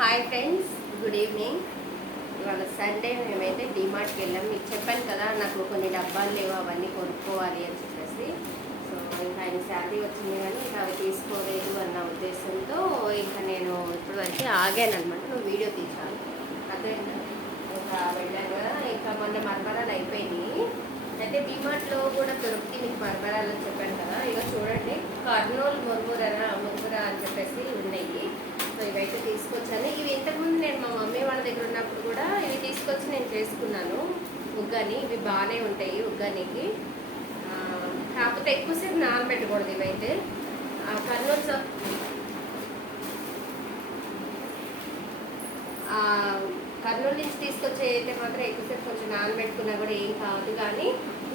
Hi friends, good evening. ఇవాళ Sunday మేమైతే డిమార్ట్కి వెళ్ళాం. మీకు చెప్పాను కదా, నాకు కొన్ని డబ్బాలు లేవు, అవన్నీ కొనుక్కోవాలి అని చెప్పేసి. సో ఇంకా ఆయన శాలరీ వచ్చింది కానీ ఇంకా అవి తీసుకోలేదు అన్న ఉద్దేశంతో ఇంకా నేను ఇప్పుడు వరకు ఆగాను అనమాట. నువ్వు వీడియో తీసాను అదే ఇంకా వెళ్ళాను కదా. ఇంకా మొన్న మరమరాలు అయిపోయినాయి. అయితే డిమార్ట్లో కూడా దొరుకుతాయి మీకు మరమరాలు అని చెప్పాను కదా. ఇక చూడండి, కర్నూలు మురుముర అని చెప్పేసి ఉన్నాయి. సో ఇవైతే తీసుకొచ్చాను. ఇవి ఇంతకుముందు నేను మా మమ్మీ వాళ్ళ దగ్గర ఉన్నప్పుడు కూడా ఇవి తీసుకొచ్చి నేను చేసుకున్నాను ఉగ్గాని. ఇవి బాగానే ఉంటాయి ఉగ్గానికి, కాకపోతే ఎక్కువసేపు నానబెట్టకూడదు. ఇవైతే కర్నూలు నుంచి తీసుకొచ్చే అయితే మాత్రం ఎక్కువసేపు కొంచెం నానబెట్టుకున్నా కూడా ఏం కాదు. కానీ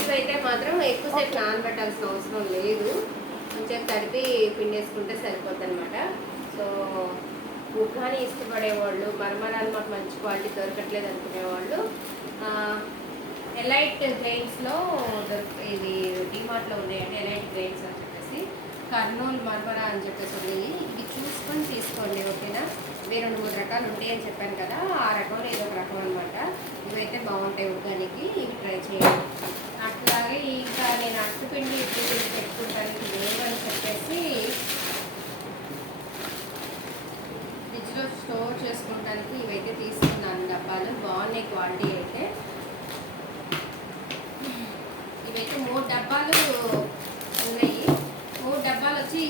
ఇవైతే మాత్రం ఎక్కువసేపు నానబెట్టాల్సిన అవసరం లేదు. కొంచెం తడిపి పిండేసుకుంటే సరిపోద్ది అనమాట. సో ఉగ్గాని ఇష్టపడేవాళ్ళు, మరమరాలు మాకు మంచి క్వాలిటీ దొరకట్లేదు అనుకునేవాళ్ళు ఎలైట్ గ్రెయిన్స్లో ఇది డిమార్ట్లో ఉన్నాయండి. ఎలైట్ గ్రెయిన్స్ అని చెప్పేసి కర్నూలు మరమరా అని చెప్పేసి ఉన్నాయి. ఇవి చూసుకొని తీసుకోండి, ఓకేనా. ఇవి 2-3 రకాలు ఉంటాయి అని చెప్పాను కదా, ఆ రకంలో ఇది ఒక రకం అనమాట. ఇవైతే బాగుంటాయి ఉగ్గానికి, ఇవి ట్రై చేయండి. అట్లాగే ఇంకా నేను అట్టుపిండి ఇప్పుడు పెట్టుకుంటానికి లేదు అని చెప్పేసి ఫ్రిడ్జ్లో స్టోర్ చేసుకోవడానికి ఇవైతే తీసుకున్నాను డబ్బాలు. బాగున్నాయి క్వాలిటీ అయితే. ఇవైతే 3 డబ్బాలు ఉన్నాయి. 3 డబ్బాలు వచ్చి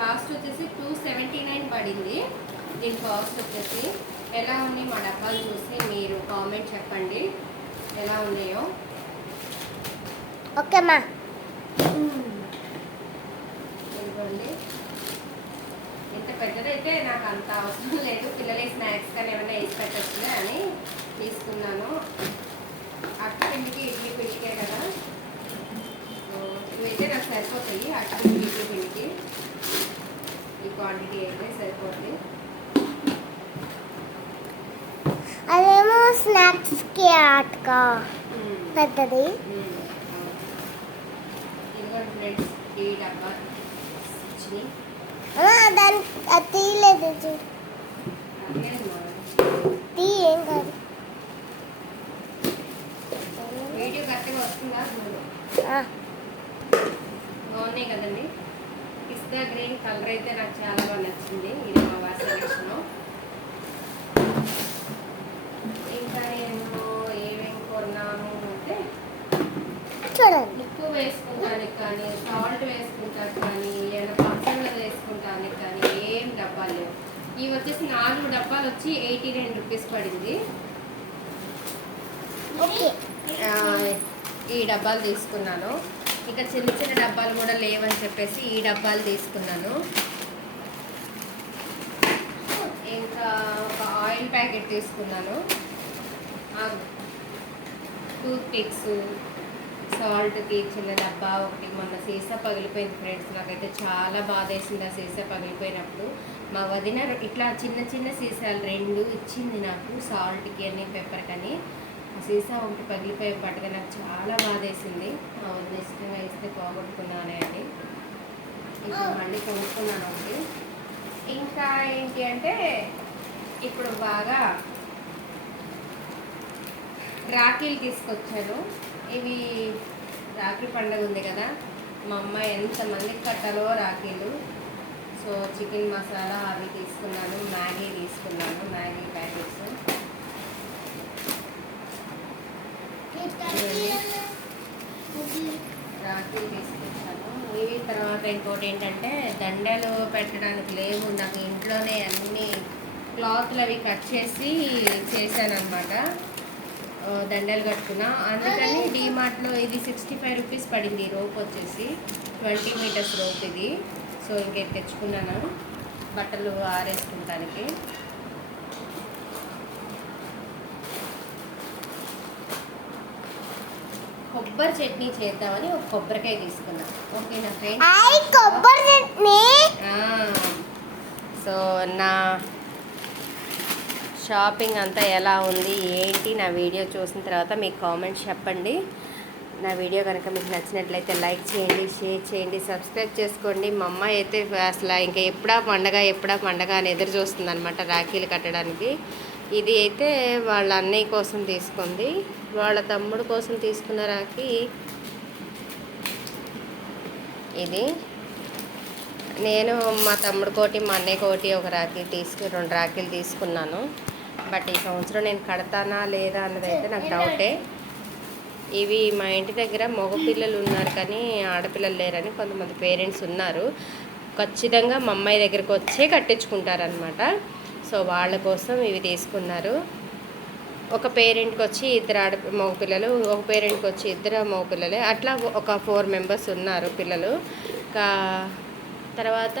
కాస్ట్ వచ్చేసి 279 పడింది. దీని కాస్ట్ వచ్చేసి ఎలా ఉంది మా డబ్బాలు చూసి మీరు కామెంట్ చెప్పండి ఎలా ఉన్నాయో. ఓకేమ్మా. ఇదిగోండి, ఇంత పెద్దదైతే నాకు అంత అవసరం లేదు. పిల్లలే స్నాక్స్ కానీ ఏమైనా వేసి పెట్టచ్చులే అని తీసుకున్నాను. అట్టు పిండికి ఇడ్లీ పిండికే కదా, ఇవైతే నాకు సరిపోతాయి. అట్టు పిండి ఇడ్లీ పిండికి ఈ క్వాంటిటీ అయితే సరిపోతుంది. అదేమో స్నాక్స్కి ఆటకా పెద్దది. ఇదిగోండి ఫ్రెండ్స్, ఈ డబ్బా వచ్చినాయి. దాన్ని తీయలేదు, తీ ఏం కాదు. వీడియో కరెక్ట్గా వస్తుందా? బాగున్నాయి కదండి. పిస్తా గ్రీన్ కలర్ అయితే నాకు చాలా బాగా నచ్చింది. ఇది మా వారి సెలెక్షన్. ఇంకా నేను ఏమేమి కొన్నాను అంటే, చూడండి, ఉప్పు వేసుకుంటానికి కానీ, సాల్ట్ వేసుకుంటానికి కానీ, ఏమైనా పచ్చళ్ళు వేసుకుంటానికి కానీ ఏం డబ్బాలు లేవు. ఇవి వచ్చేసి 4 డబ్బాలు వచ్చి 89 రూపీస్ పడింది. ఈ డబ్బాలు తీసుకున్నాను. ఇంకా చిన్న చిన్న డబ్బాలు కూడా లేవని చెప్పేసి ఈ డబ్బాలు తీసుకున్నాను. ఇంకా ఒక ఆయిల్ ప్యాకెట్ తీసుకున్నాను. టూత్ పిక్స్, సాల్ట్కి చిన్న డబ్బా ఒకటి. మొన్న సీసా పగిలిపోయింది ఫ్రెండ్స్. నాకైతే చాలా బాధ వేసింది ఆ సీసా పగిలిపోయినప్పుడు. మా వదిన ఇట్లా చిన్న చిన్న సీసాలు 2 ఇచ్చింది నాకు, సాల్ట్కి అని పెప్పర్కి అని. ఆ సీసా ఒకటి పగిలిపోయే పట్టుగా నాకు చాలా బాధ వేసింది. మా వదిన ఇష్టంగా ఇస్తే పోగొట్టుకున్నానే అని ఇంకా మళ్ళీ కొనుక్కున్నాను ఒకటి. ఇంకా ఏంటి అంటే, ఇప్పుడు బాగా రాఖీలు తీసుకొచ్చాను. ఇవి రాఖీ పండుగ ఉంది కదా, మా అమ్మ ఎంతమందికి కట్టాలో రాఖీలు. సో చికెన్ మసాలా అవి తీసుకున్నాను, మ్యాగీ తీసుకున్నాను, మ్యాగీ ప్యాకెట్స్. రాఖీలు తీసుకొచ్చాను. ఇవి తర్వాత ఇంకోటి ఏంటంటే, దండలు పెట్టడానికి లేవు నాకు. ఇంట్లోనే అన్ని క్లాత్లు అవి కట్ చేసి చేశాను అనమాట. దండలు కట్టుకున్నా. అందుకని డిమార్ట్లో ఇది 65 రూపీస్ పడింది. రోప్ వచ్చేసి 20 మీటర్స్ రోప్ ఇది. సో ఇంకేం తెచ్చుకున్నాను బట్టలు ఆరేసుకుంటానికి. కొబ్బరి చట్నీ చేద్దామని ఒక కొబ్బరికాయ తీసుకున్నాను. ఓకేనా ఫ్రెండ్స్? కొబ్బరి చట్నీ. సో నా షాపింగ్ అంతా ఎలా ఉంది ఏంటి, నా వీడియో చూసిన తర్వాత మీకు కామెంట్స్ చెప్పండి. నా వీడియో కనుక మీకు నచ్చినట్లయితే లైక్ చేయండి, షేర్ చేయండి, సబ్స్క్రైబ్ చేసుకోండి. మా అమ్మాయి అయితే అసలు ఇంకా ఎప్పుడా పండగ అని ఎదురు చూస్తుంది అనమాట రాఖీలు కట్టడానికి. ఇది అయితే వాళ్ళ అన్నయ్య కోసం తీసుకుంది, వాళ్ళ తమ్ముడు కోసం తీసుకున్న రాఖీ ఇది. నేను మా తమ్ముడు కోటి మా అన్నయ్య కోటి ఒక రాఖీ 2 రాఖీలు తీసుకున్నాను. బట్ ఈ సంవత్సరం నేను కడతానా లేదా అన్నది అయితే నాకు డౌటే. ఇవి మా ఇంటి దగ్గర మగపిల్లలు ఉన్నారు కానీ ఆడపిల్లలు లేరని కొంతమంది పేరెంట్స్ ఉన్నారు. ఖచ్చితంగా మా అమ్మాయి దగ్గరికి వచ్చే కట్టించుకుంటారనమాట. సో వాళ్ళ కోసం ఇవి తీసుకున్నారు. ఒక పేరెంట్కి వచ్చి 2 మగపిల్లలు, ఒక పేరెంట్కి వచ్చి 2 మగపిల్లలే, అట్లా ఒక 4 మెంబర్స్ ఉన్నారు పిల్లలు. తర్వాత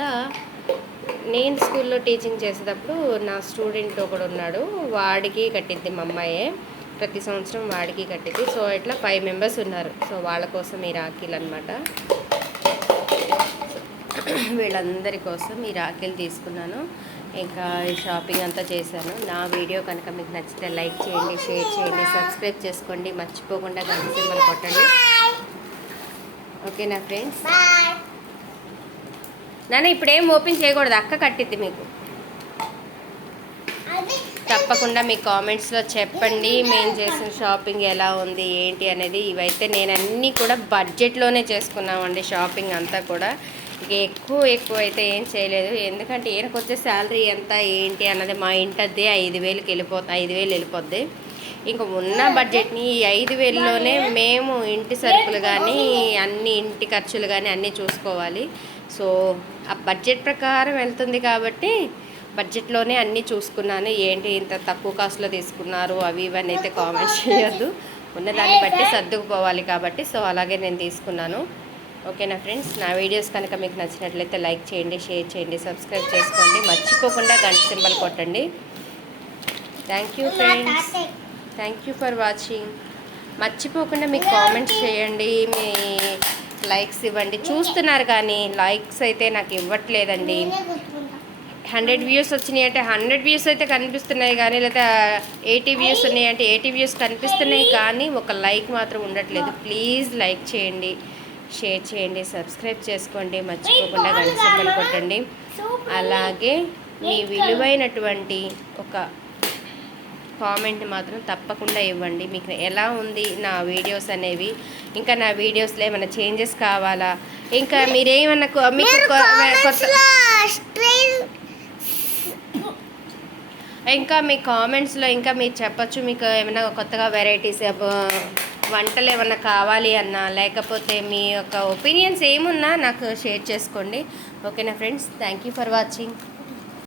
నేను స్కూల్లో టీచింగ్ చేసేటప్పుడు నా స్టూడెంట్ ఒకడు ఉన్నాడు, వాడికి కట్టిద్ది మా అమ్మాయే. ప్రతి సంవత్సరం వాడికి కట్టిద్ది. సో ఇట్లా 5 మెంబర్స్ ఉన్నారు. సో వాళ్ళ కోసం ఈ రాఖీలు అనమాట. వీళ్ళందరి కోసం ఈ రాఖీలు తీసుకున్నాను. ఇంకా ఈ షాపింగ్ అంతా చేశాను. నా వీడియో కనుక మీకు నచ్చితే లైక్ చేయండి, షేర్ చేయండి, సబ్స్క్రైబ్ చేసుకోండి, మర్చిపోకుండా గంట సింబల్ కొట్టండి. ఓకేనా ఫ్రెండ్స్? నాన్న ఇప్పుడేం ఓపెన్ చేయకూడదు, అక్క కట్టిద్ది మీకు. తప్పకుండా మీ కామెంట్స్లో చెప్పండి మేము చేసిన షాపింగ్ ఎలా ఉంది ఏంటి అనేది. ఇవైతే నేను అన్నీ కూడా బడ్జెట్లోనే చేసుకున్నామండి షాపింగ్ అంతా కూడా. ఇక ఎక్కువ అయితే ఏం చేయలేదు, ఎందుకంటే ఈయనకు వచ్చే శాలరీ ఎంత ఏంటి అన్నది మా ఇంటద్దే 5,000 వెళ్ళిపోద్ది. ఇంకా ఉన్న బడ్జెట్ని ఈ 5,000లోనే మేము ఇంటి సరుకులు కానీ అన్ని ఇంటి ఖర్చులు కానీ అన్నీ చూసుకోవాలి. సో ఆ బడ్జెట్ ప్రకారం వెళ్తుంది కాబట్టి బడ్జెట్లోనే అన్నీ చూసుకున్నాను. ఏంటి ఇంత తక్కువ కాస్ట్లో తీసుకున్నారు అవి ఇవన్నీ అయితే కామెంట్ చేయొద్దు, ఉన్నదాన్ని బట్టి సర్దుకుపోవాలి కాబట్టి. సో అలాగే నేను తీసుకున్నాను. ఓకేనా ఫ్రెండ్స్? నా వీడియోస్ కనుక మీకు నచ్చినట్లయితే లైక్ చేయండి, షేర్ చేయండి, సబ్స్క్రైబ్ చేసుకోండి, మర్చిపోకుండా గంట సింబల్ కొట్టండి. Thank you friends, thank you for watching. మర్చిపోకుండా మీకు కామెంట్స్ చేయండి, మీ లైక్స్ ఇవ్వండి. చూస్తున్నారు కానీ లైక్స్ అయితే నాకు ఇవ్వట్లేదండి. 100 వ్యూస్ వచ్చినాయి అంటే 100 వ్యూస్ అయితే కనిపిస్తున్నాయి కానీ, లేదా 80 వ్యూస్ ఉన్నాయి అంటే 80 వ్యూస్ కనిపిస్తున్నాయి కానీ ఒక లైక్ మాత్రం ఉండట్లేదు. ప్లీజ్ లైక్ చేయండి, షేర్ చేయండి, సబ్స్క్రైబ్ చేసుకోండి, మర్చిపోకుండా గంట సింబల్ కొట్టండి. అలాగే మీ విలువైనటువంటి ఒక కామెంట్ మాత్రం తప్పకుండా ఇవ్వండి. మీకు ఎలా ఉంది నా వీడియోస్ అనేవి, ఇంకా నా వీడియోస్లో ఏమైనా చేంజెస్ కావాలా, ఇంకా మీరేమన్నా మీకు ఇంకా మీ కామెంట్స్లో ఇంకా మీరు చెప్పచ్చు, మీకు ఏమైనా కొత్తగా వెరైటీస్ వంటలు ఏమన్నా కావాలి అన్నా, లేకపోతే మీ యొక్క ఒపీనియన్స్ ఏమున్నా నాకు షేర్ చేసుకోండి. ఓకేనా friends? Thank you for watching.